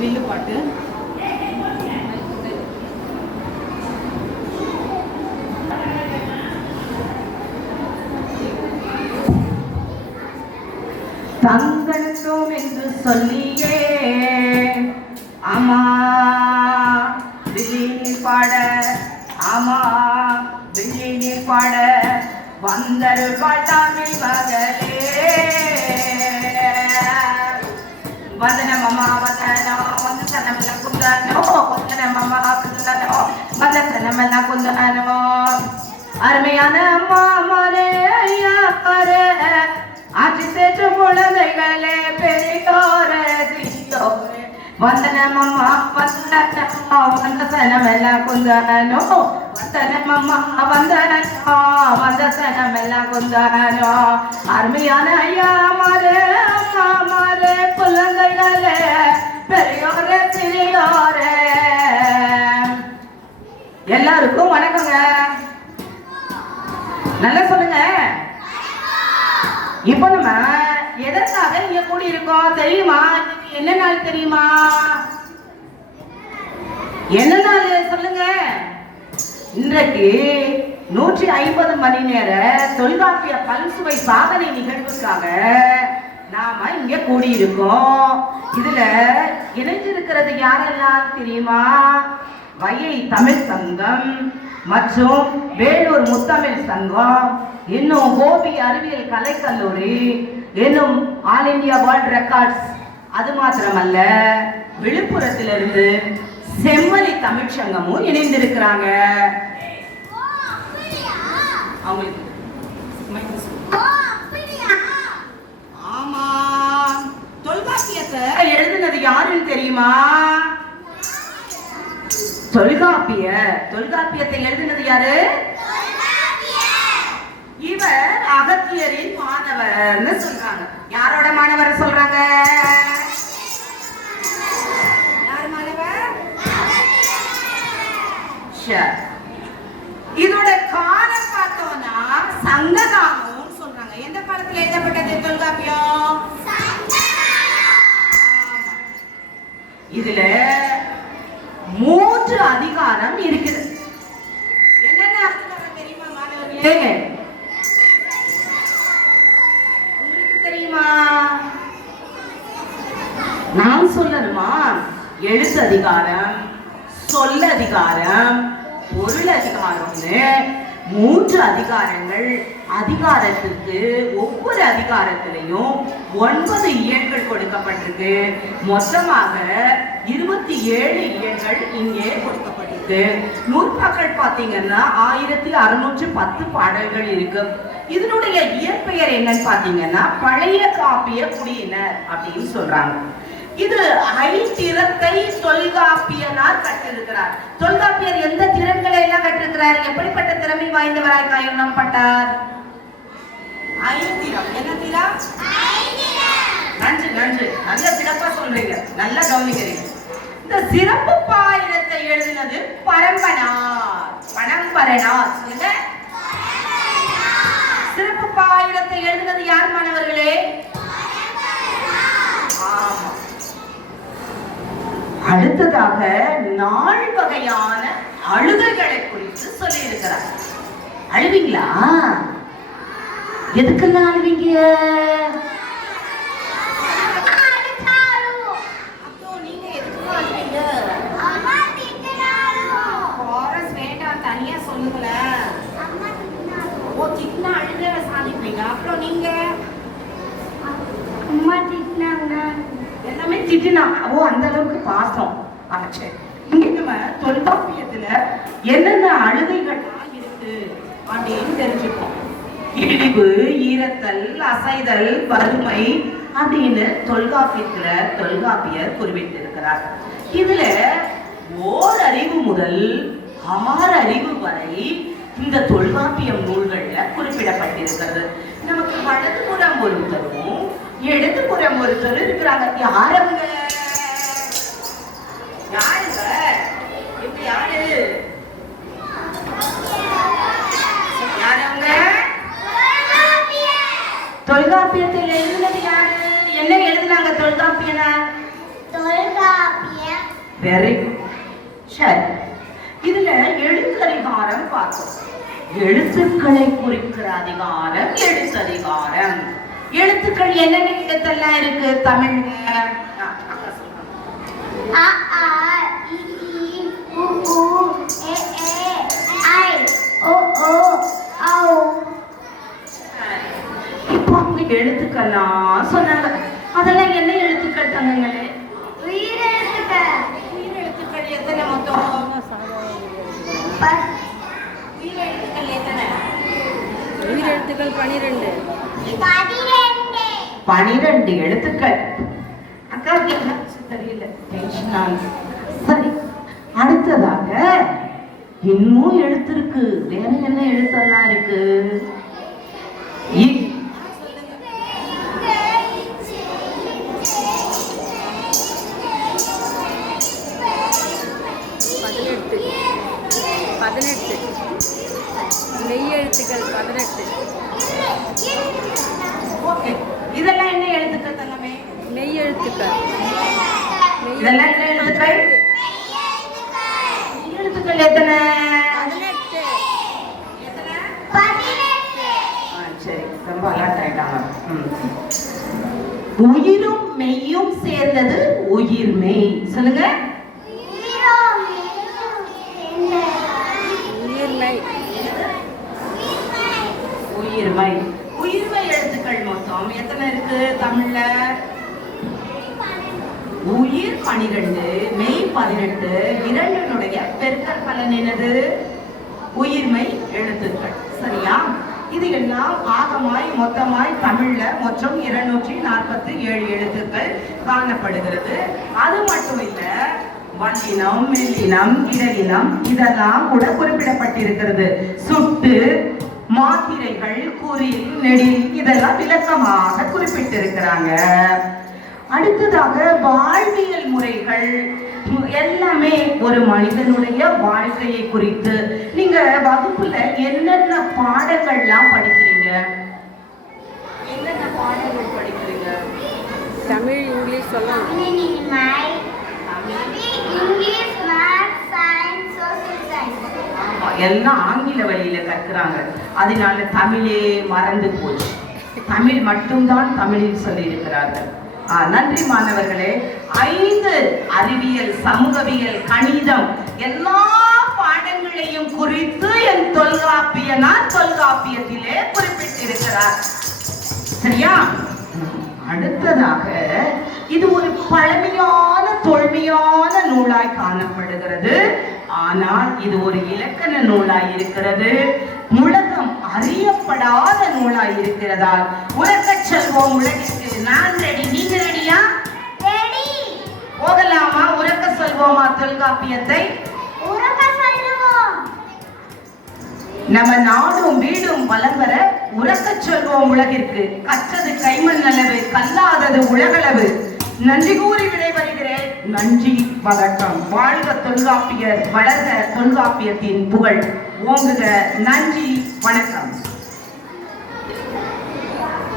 வில்லு பாட்டு. தங்கணும் என்று சொல்லியே ஆமா வில்லி பாட, ஆமா வில்லி பாட வந்தரு பாட்டாமி மகளே. வந்தன மாமா வந்தனோ வந்த சனமெல்லாம் குந்தனோ, வந்தன மாமா குந்தனோ வந்த சனமெல்லாம் குந்தனோ. அருமையான அம்மா மாரே ஐயா பாரே, ஆட்சி சேற்று குழந்தைகளே பெரியோரே சிறியோரே. வந்தனமம்மா வந்தனம்மா வந்த சனமெல்லாம் குந்தனோ, வந்தனமம்மா வந்தனம்மா வந்த சனமெல்லாம் குந்தனோ. அருமையான ஐயா மாரே அம்மா மாரே குழந்தைகளே பெரியோரே சிறியோரே. எல்லாருக்கும் வணக்கங்க. நல்லா சொல்லுங்க. இப்போ நம்ம எதற்காக இங்க கூடி இருக்கோம் தெரியுமா? என்ன நாள் தெரியுமா? என்ன நாள் சொல்லுங்க. இன்றைக்கு 150 மணி நேர தொல்காப்பிய பல்சுவை சாதனை நிகழ்வுக்காக நாம இங்க கூடி இருக்கோம். இதுல இணைஞ்சிருக்கிறது யாரெல்லாம் தெரியுமா? வையை தமிழ் சங்கம் மற்றும் வேலூர் முத்தமிழ் சங்கம், இன்னும் கோபி அறிவியல் கலைக்கல்லூரி, இன்னும் ஆல் இந்தியா வேர்ல்ட் ரெக்கார்ட்ஸ், அது மாத்திரமல்ல விழுப்புரத்திலிருந்து செம்மொழி தமிழ்ச்சங்கமும் இணைந்திருக்கிறாங்க. ஆமா, தொல்காப்பியத்தை எழுதினது யாருன்னு தெரியுமா? தொல்காப்பியத்தை எழுதினது யாரு? இவர் அகத்தியரின் மாணவர்னு சொல்றாங்க. யாரோட மாணவர் சொல்றாங்க? யார் மாணவர்? இதோட காலம் பார்த்தோம்னா சங்க காலம்னு சொல்றாங்க. எந்த காலத்துல எழுதப்பட்டது தொல்காப்பியம்? இதுல 3 அதிகாரம் இருக்குது. என்னென்ன அதிகாரம் தெரியுமா மாணவர்களே? உங்களுக்கு தெரியுமா? நான் சொல்லணுமா? எழுத்து அதிகாரம், சொல்ல அதிகாரம், பொருள் அதிகாரம்னு 3 அதிகாரங்கள். அதிகாரத்திற்கு ஒவ்வொரு அதிகாரத்திலையும் 9 இயல்கள் கொடுக்கப்பட்டிருக்கு. மொத்தமாக 27 இயல்கள் இங்கே கொடுக்கப்பட்டிருக்கு. நூற்பாக்கள் பார்த்தீங்கன்னா 1610 பாடல்கள் இருக்கு. இதனுடைய இயற்பெயர் என்னன்னு பார்த்தீங்கன்னா பழைய காப்பிய குடியினர் அப்படின்னு சொல்றாங்க. இது ஐத்திறத்தை தொல்காப்பியனார் கற்றிருக்கிறார். தொல்காப்பியர் எந்த திறன்களை எல்லாம் கற்றிருக்கிறார்? எப்படிப்பட்ட திறமை வாய்ந்தவராய் காணப்பட்டார்? ஐத்திரம். என்ன திறம்? நன்று நன்று, நல்ல சிறப்பா சொல்றீங்க, நல்லா கவனிக்கிறீங்க. இந்த சிறப்பு பாயிரத்தை எழுதினது பரம்பனார். பரம்பரனார் சொல்லுங்க. சிறப்பு பாயிரத்தை எழுதினது யார் மாணவர்களே? ஆமா. அடுத்ததாக 4 வகையான அழுகைகளை குறித்து சொல்லி இருக்கிறார். அழுவீங்களா? எதுக்கெல்லாம் அழுவீங்க? நீங்க எதுக்கெல்லாம் அழுவீங்க? வேண்டாம், தனியா சொல்லுங்களேன். ஓ, திட்டினா அழுத சாதிப்பீங்க. அப்புறம் நீங்க அம்மா திட்டினாங்க, எல்லாமே திட்டினா, ஓ அந்த அளவுக்கு பாசம். சரி, இங்க நம்ம தொல்காப்பியத்துல என்னென்ன அழுகைகள்லாம் இருக்கு அப்படின்னு தெரிஞ்சுப்போம். இழிவு, ஈரத்தல், அசைதல், வறுமை அப்படின்னு தொல்காப்பியர் குறிப்பிட்டிருக்கிறார். இதுல ஓரறிவு முதல் 6 அறிவு வரை இந்த தொல்காப்பியம் நூல்கள்ல குறிப்பிடப்பட்டிருக்கிறது. நமக்கு வலதுபுறம் ஒருத்தரும் இடதுபுறம் ஒருத்தரும் இருக்கிறாங்க. யாருங்க? யாருங்க? இப்ப யாரு? யாருங்க? தொல்காப்பியத்தில் எழுதினது யாரு? என்ன எழுதினாங்க தொல்காப்பியனா? தொல்காப்பியம். Very good. சரி, இதுல எழுத்ததிகாரம் பார்த்தோம். எழுத்துக்களை குறிக்கிற அதிகாரம் எழுத்ததிகாரம். எழுத்துக்கள் என்னென்ன எழுத்தெல்லாம் இருக்கு தமிழ்ல? அ ஆ இ ஈ உ ஊ ஏ ஏ ஐ ஓ ஓ ஔ. இப்போ அவங்க எழுத்துக்கள்லாம் சொன்னாங்க. அதெல்லாம் என்ன எழுத்துக்கள் தங்கங்களே? உயிரெழுத்துக்கள். உயிரெழுத்துக்கள் எத்தனை மொத்தம்? உயிரெழுத்துக்கள் எத்தனை? உயிரெழுத்துக்கள் 12. 12 எழுத்துக்கள். அக்கா தெரியல, டென்ஷன் ஆகுது. சரி, அடுத்ததாக இன்னும் எழுத்து இருக்கு. வேற என்ன எழுத்தெல்லாம் இருக்கு? மெய்யெழுத்துக்கள் 18. ஓகே, இதெல்லாம் என்ன எழுத்துக்கள் தங்கமே? மெய்யெழுத்துக்கள். இதெல்லாம் என்ன எழுத்துக்கள்? எழுத்துக்கள் எத்தனை? 18. சரி, ரொம்ப அலர்ட் ஆயிட்டாங்க. உயிரும் மெய்யும் சேர்ந்தது உயிர்மெய். சொல்லுங்க. உயிர்மெய். உயிர்மை. உயிர்மை எழுத்துக்கள் மொத்தம் எத்தனை இருக்கு தமிழ்ல? உயிர் 12, மெய் 18. இரண்டினுடைய பெருக்கல் பலன் என்னது? உயிர்மை எழுத்துக்கள். சரியா? இது எல்லாம் ஆகமாய் மொத்தமாய் தமிழ்ல மொத்தம் 247 எழுத்துக்கள் காணப்படுகிறது. அது மட்டும் இல்ல, வல்லினம், மெல்லினம், இடையினம் இதெல்லாம் கூட குறிப்பிடப்பட்டிருக்கிறது. சுட்டு, மாத்திரைகள், குறில், நெடில் இதெல்லாம் விளக்கமாக குறிப்பிட்டிருக்கிறாங்க. அடுத்ததாக வாழ்வியல் முறைகள் எல்லாமே ஒரு மனிதனுடைய வாழ்க்கையை குறித்து. நீங்க வகுப்புல என்னென்ன பாடங்கள்லாம் படிக்கிறீங்க? என்னென்ன பாடங்கள் படிக்கிறீங்க? தமிழ், இங்கிலீஷ் சொல்லலாம். English, maths, science, social science. எல்லாம் ஆங்கில வழியில கற்கிறாங்க. அதனால தமிழே மறந்து போச்சு. தமிழ் மட்டும்தான் தமிழில் சொல்லி இருக்கிறார்கள். நன்றி மாணவர்களே. 5 அறிவியல், சமூகவியல், கணிதம் எல்லா பாடங்களையும் குறித்து என் தொல்காப்பியனார் தொல்காப்பியத்திலே குறிப்பிட்டிருக்கிறார். சரியா? அடுத்ததாக இது ஒரு பழமையான தொன்மையான நூலாய் காணப்படுகிறது. ஆனால் இது ஒரு இலக்கண நூலாய் இருக்கிறது. உலகம் அறியப்படாத நூலாய் இருக்கிறதால் உலகச் செல்வோம் உலகிற்கு. நான் ரெடி, நீங்க ரெடியா? ரெடி. போகலாமா? உலக செல்வோமா தொல்காப்பியத்தை? உலக செல்வோம். நம்ம நாடும் வீடும் வலம் வர உலகச் செல்வோம் உலகிற்கு. கற்றது கைமண் அளவு, கல்லாதது உலகளவு. நன்றி கூறி விடைபெறுகிறேன். நன்றி, வணக்கம். வாழ்க தொல்காப்பியர், வளர்க தொல்காப்பியத்தின் புகழ் ஓங்குக. நன்றி, வணக்கம்.